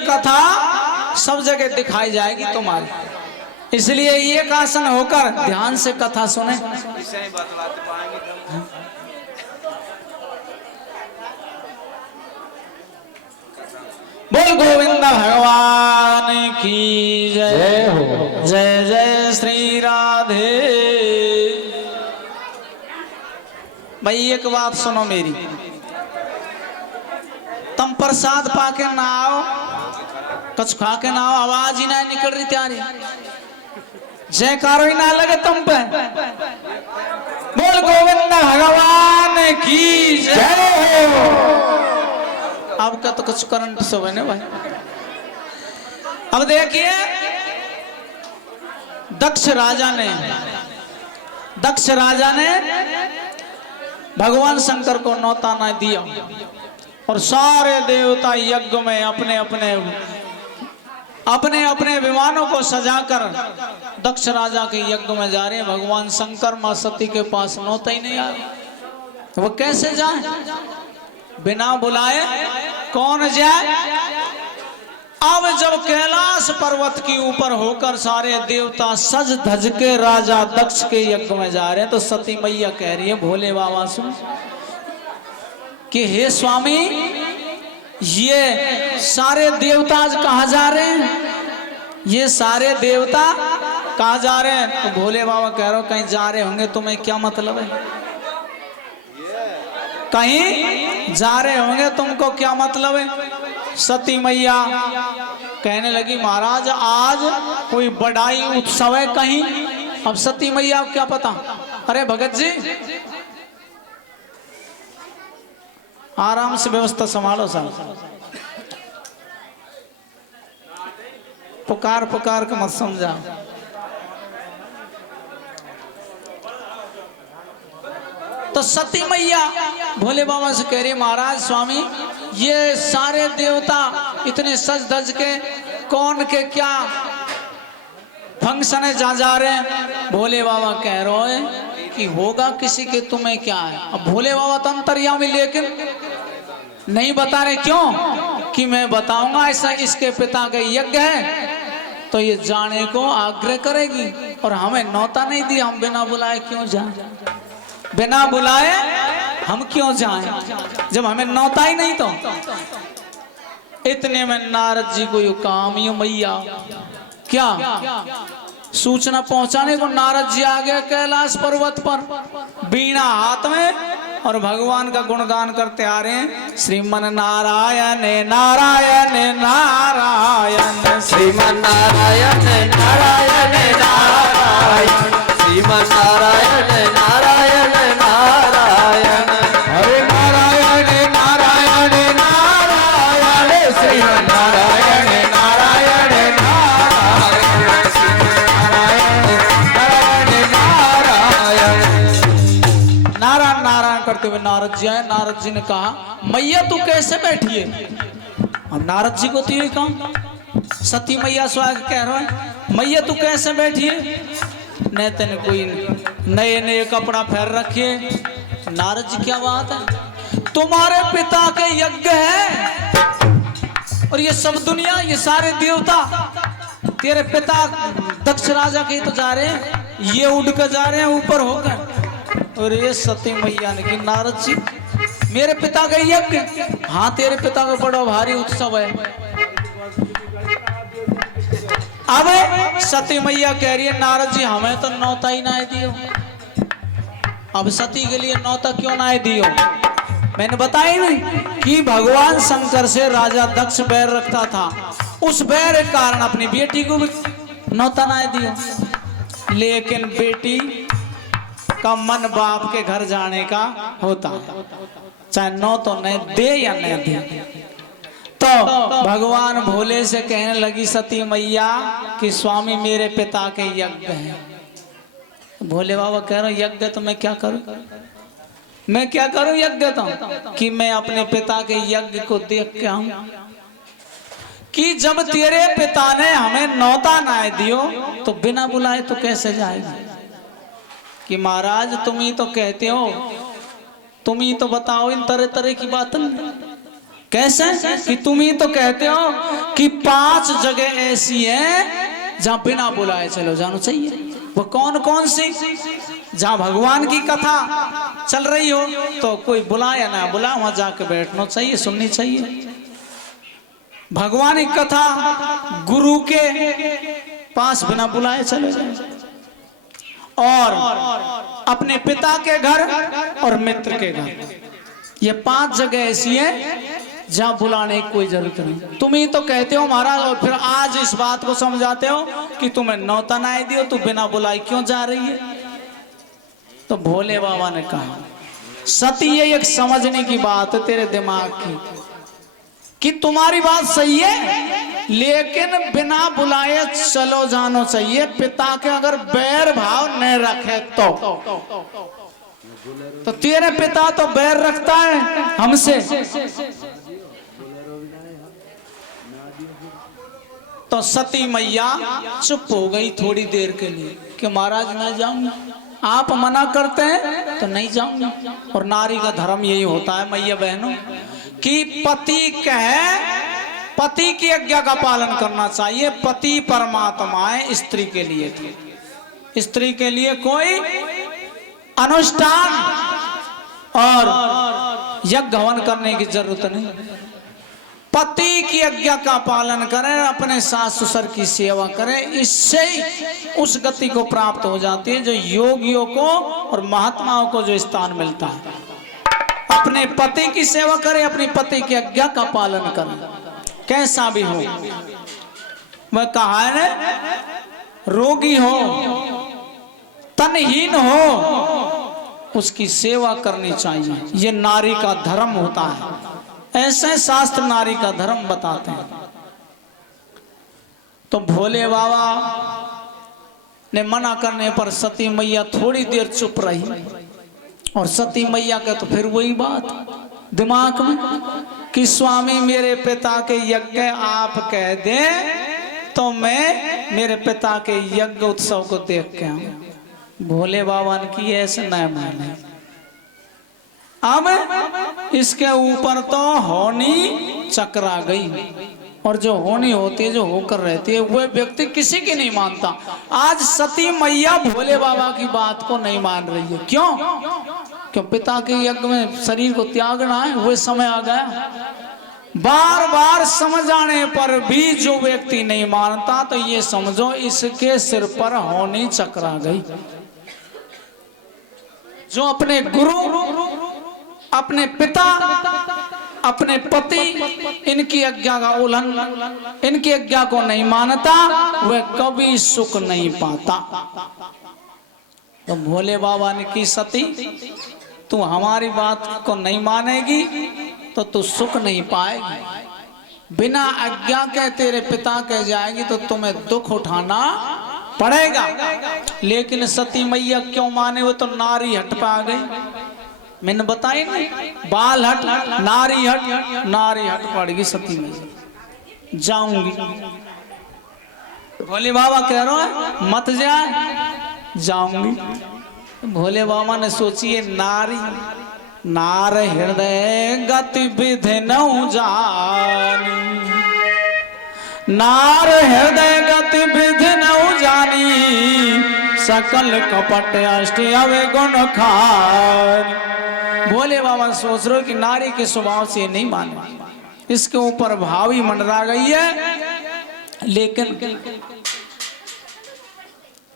कथा सब जगह दिखाई जाएगी तुम्हारी, इसलिए एक आसन होकर ध्यान से कथा सुने। बोल गोविंद भगवान की जय हो। जय जय श्री राधे। भाई एक बात सुनो मेरी, तुम प्रसाद पाके ना आओ, कुछ खा के ना आओ, आवाज ही ना निकल रही त्यारी, जयकारो ही ना लगे तुम पे। बोल गोविंद भगवान की जय हो। अब का तो कुछ करंट सब है ना भाई। अब देखिए दक्ष राजा ने भगवान शंकर को न्योता ना दिया और सारे देवता यज्ञ में अपने अपने विमानों को सजाकर दक्ष राजा के यज्ञ में जा रहे हैं। भगवान शंकर मां सती के पास न्योता ही नहीं आ रहा, वो कैसे जाए? बिना बुलाए कौन जाए? अब जब कैलाश पर्वत के ऊपर होकर सारे देवता सज धज के राजा दक्ष के यज्ञ में जा रहे हैं, तो सती मैया कह रही है भोले बाबा सुन कि हे स्वामी, ये सारे देवता आज कहाँ जा रहे हैं? ये सारे देवता कहाँ जा रहे हैं? तो भोले बाबा कह रहे हो कहीं जा रहे होंगे, तुम्हें क्या मतलब है? कहीं जा रहे होंगे, तुमको क्या मतलब है? सती मैया कहने लगी महाराज आज कोई बड़ाई उत्सव है कहीं। अब सती मैया क्या पता। अरे भगत जी आराम से व्यवस्था संभालो साहब, पुकार पुकार के मत समझा। तो सती मैया भोले बाबा से कह रही महाराज स्वामी, ये सारे देवता इतने सज धज के कौन के क्या फंक्शन है जा रहे हैं? भोले बाबा कह रहे हैं कि होगा किसी के, तुम्हें क्या है? अब भोले बाबा तो अंतर्यामी लेकिन नहीं बता रहे, क्यों? कि मैं बताऊंगा ऐसा इसके पिता के यज्ञ है तो ये जाने को आग्रह करेगी और हमें न्योता नहीं दिया, हम बिना बुलाए क्यों जाए? बिना बुलाए हम क्यों जाएं जब हमें न्योता ही नहीं? तो इतने में नारद जी को ये काम, ये मैया क्या सूचना पहुंचाने को नारद जी आ गए कैलाश पर्वत पर, बीणा हाथ में और भगवान का गुणगान करते आ रहे हैं। श्रीमन नारायण नारायण नारायण, श्रीमन नारायण नारायण नारायण, श्रीमन नारायण नारायण नारायण, हरे नारायण नारायण नारायण, श्रीमन नारायण नारायण नारायण, नारायण नारायण करते हुए नारद जी आए। नारद जी ने कहा मैया तू कैसे बैठी है? अब नारद जी को तो यही कहा, सती मैया स्वागत कह रहे हैं मैया तू कैसे बैठी है? नहीं तेने कोई नए नए कपड़ा पहन रखे। नारद जी क्या बात है, तुम्हारे पिता के यज्ञ है और ये सब दुनिया, ये सारे देवता तेरे पिता दक्ष राजा के तो जा रहे हैं, ये उड़ कर जा रहे हैं ऊपर होकर। और ये सती मैया ने कि नारद जी मेरे पिता का यज्ञ? हाँ तेरे पिता का बड़ा भारी उत्सव है। अब सती मैया कह रही है नारद जी हमें तो न्योता ही ना दियो। अब सती के लिए न्योता क्यों ना दियो? मैंने बताया नहीं कि भगवान शंकर से राजा दक्ष बैर रखता था, उस बैर के कारण अपनी बेटी को भी न्योता ना दियो। लेकिन बेटी का मन बाप के घर जाने का होता है, चाहे न्योता नहीं दे या नहीं दे। तो भगवान भोले से कहने लगी सती मैया कि स्वामी मेरे पिता के यज्ञ है। भोले बाबा कह रहे यज्ञ तो मैं क्या करूं? मैं क्या करूं यज्ञ? तो कि मैं अपने पिता के यज्ञ को देख के आऊं कि जब तेरे पिता ने हमें न्योता ना दियो तो बिना बुलाए तो कैसे जाएगा? कि महाराज तुम ही तो कहते हो, तुम ही तो बताओ इन तरह तरह की बातें। कैसे कि तुम ही तो कहते हो कि 5 जगह ऐसी हैं जहां बिना बुलाए चलो जानो चाहिए। वो कौन कौन सी? जहां भगवान की कथा चल रही हो तो कोई बुलाए या ना बुलाए वहां जाके बैठना चाहिए, सुननी चाहिए। भगवान की कथा गुरु के पास बिना बुलाए चले जाए। और अपने पिता के घर और मित्र के घर, ये 5 जगह ऐसी है जहां बुलाने की कोई जरूरत नहीं। तुम ही तो कहते हो महाराज, और फिर आज इस बात को समझाते हो कि तुम्हें नौता ना दियो, तू बिना बुलाए क्यों जा रही है? तो भोले बाबा ने कहा सती, ये एक समझने की बात है तेरे दिमाग की कि तुम्हारी बात सही है, लेकिन बिना बुलाए चलो जानो चाहिए। पिता के अगर बैर भाव न रखे तो तेरे पिता तो बैर रखता है हमसे, तो सती मैया चुप हो गई थोड़ी देर के लिए कि महाराज मैं जाऊंगी, आप मना करते हैं तो नहीं जाऊंगी। और नारी का धर्म यही होता है मैया बहनों कि पति की आज्ञा का पालन करना चाहिए। पति परमात्मा है, स्त्री के लिए थे। स्त्री के लिए कोई अनुष्ठान और यज्ञ हवन करने की जरूरत नहीं। पति की आज्ञा का पालन करें, अपने सास ससुर की सेवा करें, इससे उस गति को प्राप्त हो जाती है जो योगियों को और महात्माओं को जो स्थान मिलता है। अपने पति की सेवा करें, अपने पति की आज्ञा का पालन करें, कैसा भी हो। वह कहा है ना, रोगी हो, तनहीन हो, उसकी सेवा करनी चाहिए। ये नारी का धर्म होता है, ऐसे शास्त्र नारी का धर्म बताते हैं। तो भोले बाबा ने मना करने पर सती मैया थोड़ी देर चुप रही। और सती मैया का तो फिर वही बात दिमाग में कि स्वामी मेरे पिता के यज्ञ आप कह दें तो मैं मेरे पिता के यज्ञ उत्सव को देख के आऊं। भोले बाबा ने की ऐसे न माने। अब इसके ऊपर तो होनी चकरा गई, और जो होनी होती है, जो होकर रहती है, वह व्यक्ति किसी की नहीं मानता। आज सती मैया भोले बाबा की बात को नहीं मान रही है। क्यों? क्यों? पिता के यज्ञ में शरीर को त्यागना है, वह समय आ गया। बार बार समझाने पर भी जो व्यक्ति नहीं मानता तो ये समझो इसके सिर पर होनी चकरा गई। जो अपने गुरु, अपने पिता, अपने पति, इनकी आज्ञा का उल्लंघन, इनकी आज्ञा को नहीं मानता, वह कभी सुख नहीं पाता। तो भोले बाबा ने की सती, तू हमारी बात को नहीं मानेगी तो तू सुख नहीं पाएगी। बिना आज्ञा के तेरे पिता कह जाएगी तो तुम्हें दुख उठाना पड़ेगा। लेकिन सती मैया क्यों माने? वो तो नारी हट पा गई। मैंने बताई नहीं, बाल हट, नारी हट, नारी हट पड़ेगी सती मैया। जाऊंगी। भोले बाबा कह रहे हैं मत जाए, जाऊंगी। भोले बाबा ने सोची नारी, नार हृदय गतिविधि नौ जानी, नार हृदय गतिविधि नौ जानी, सकल कपट अष्ट अवे गुण खान। भोले बाबा सोच रहे कि नारी के स्वभाव से नहीं माने, इसके ऊपर भावी मंडरा गई है। लेकिन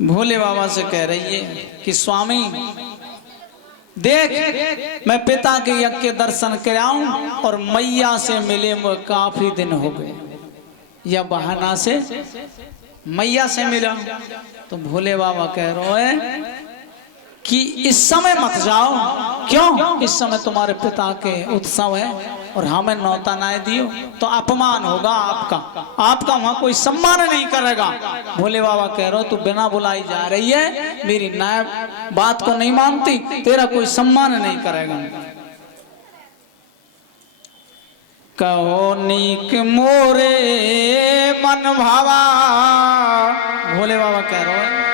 भोले बाबा से कह रही है कि स्वामी देख, मैं पिता के यज्ञ के दर्शन कराऊं और मैया से मिले वो काफी दिन हो गए, या बहाना से मैया से मिला। तो भोले बाबा कह रहे हैं कि इस समय मत जाओ। क्यों? इस समय तुम्हारे पिता के उत्सव है और हमें न्योता ना दियो तो अपमान होगा आपका, आपका वहां कोई सम्मान नहीं करेगा। भोले बाबा कह रहे हो तू बिना बुलाई जा रही है, मेरी नायब बात को नहीं मानती, तेरा कोई सम्मान नहीं करेगा। कहो नीक मोरे मन भावा, भोले बाबा कह रहे हैं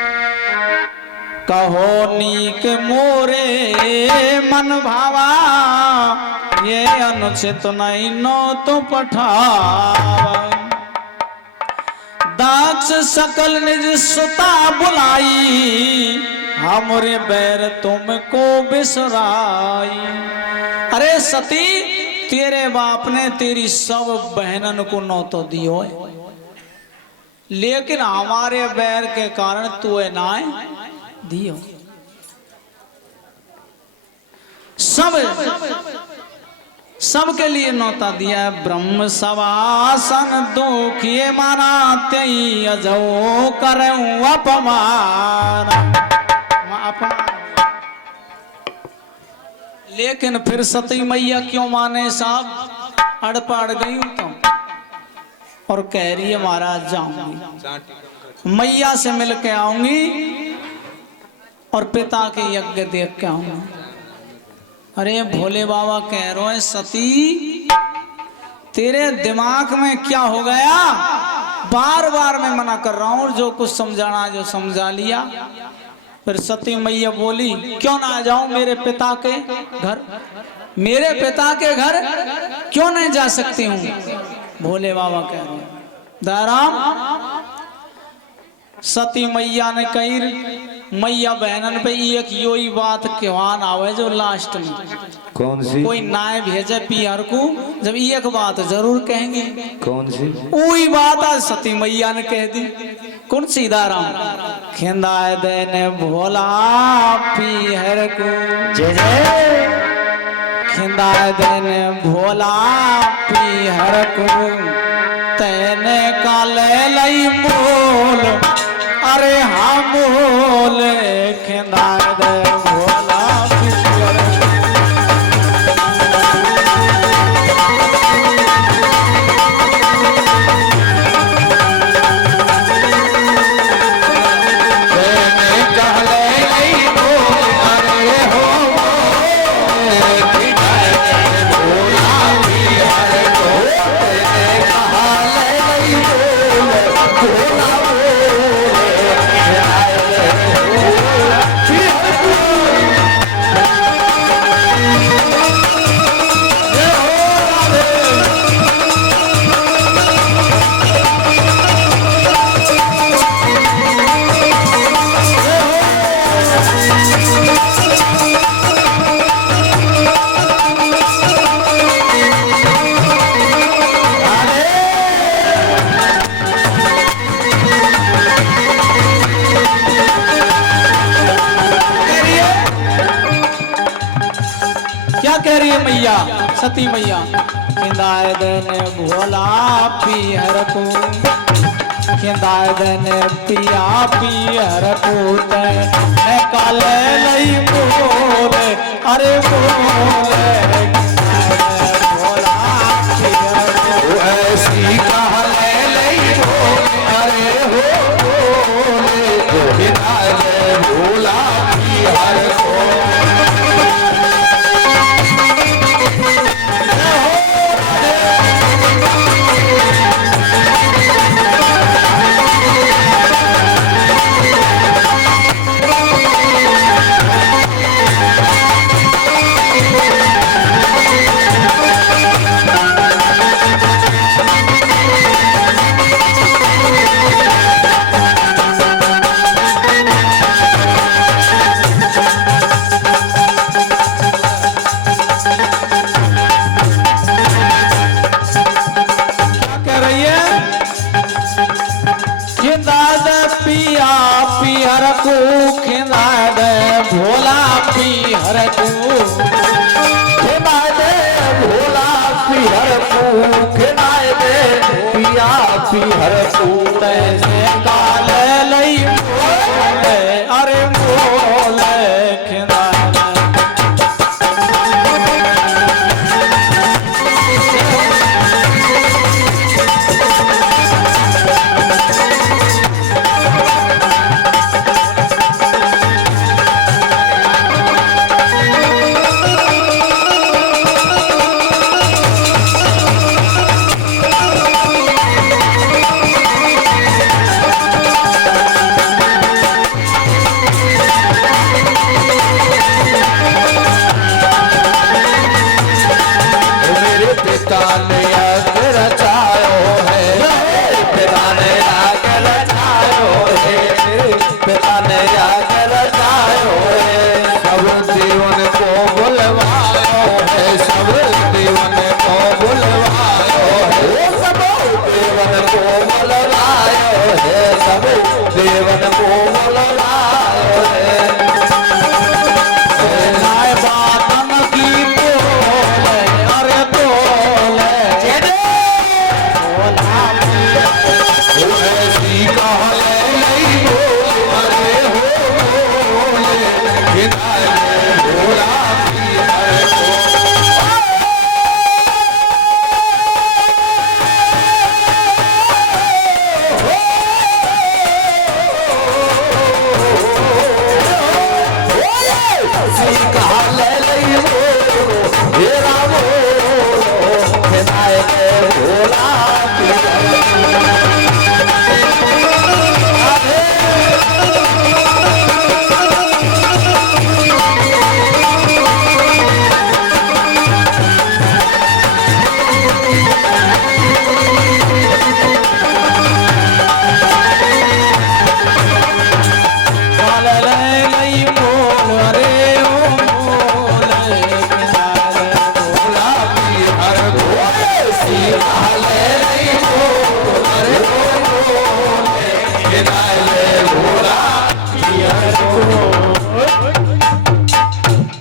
कहो नीक मोरे मन भावा, ये अनुचित नहीं नो तो पठाव दाक्ष सकल निज सुता बुलाई हमरे बैर तुमको बिसराई। अरे सती तेरे बाप ने तेरी सब बहनन को नौतो दियो है, लेकिन हमारे बैर के कारण तू ना दियो। सबके लिए नौता दिया है। ब्रह्म सवासन दुख ये माना त्यई अजो करूं अपमान। लेकिन फिर सती मैया क्यों माने साहब? अड़पाड़ गई हूं तुम और कह रही है महाराज जाऊंगी, मैया से मिल के आऊंगी और पिता के यज्ञ देख के आऊंगी। अरे भोले बाबा कह रहे हैं सती तेरे दिमाग में क्या हो गया? बार बार मैं मना कर रहा हूं, जो कुछ समझाना जो समझा लिया। फिर सती मैया बोली क्यों ना जाऊं मेरे पिता के घर? मेरे पिता के घर क्यों नहीं जा सकती हूं? भोले बाबा कह रहे हैं दयाराम। सती मैया ने कही मैया बहनन पे एक यो ही बात कहवान आवे जो लास्ट में कौन सी? कोई नाय भेजे पियर को जब एक बात जरूर कहेंगे। कौन सी? वही बात आज सती मैया ने कह दी। कौन सीधा राम? खिंदाए देने भोला पियर को जय जय। खिंदाए देने भोला पियर को तेने का ले लई मोल। अरे हम बोले खिंदाए दे भोला पियर कह रही है मैया सती मैया। खिंदाए देने भोला पियर को खिंदाए देने पिया पियर को ते काले नहीं बोले। अरे बोले भोला पियर को ऐसी काले नहीं बोले। अरे हो बोले भोला पियर को भोला पियर को खिलाए दे भोला पियर को खिलाए दे पिया पियर को तैसे काले लई बोले। अरे बोले खिलाए देवन को बुलायो रे नाय बातन की बोले अरे बोले वो ऐसी कहले नहीं बोल अरे हो बोले बिनाए भोला पिहर को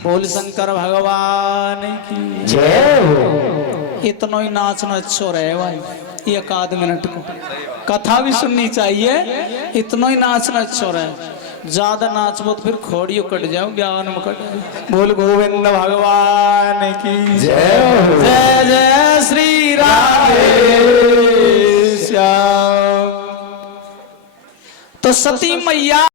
बोल शंकर भगवान की जय हो। इतना ही नाचना अच्छो रहे भाई एक आध मिनट को कथा भी सुननी चाहिए इतना ही नाचना अच्छो रहे ज्यादा नाचबो तो फिर खोड़ियों कट जाओ ज्ञान में कट जाओ। बोल गोविंद भगवान की जय हो। जय जय श्री राधे श्याम। तो सती मैया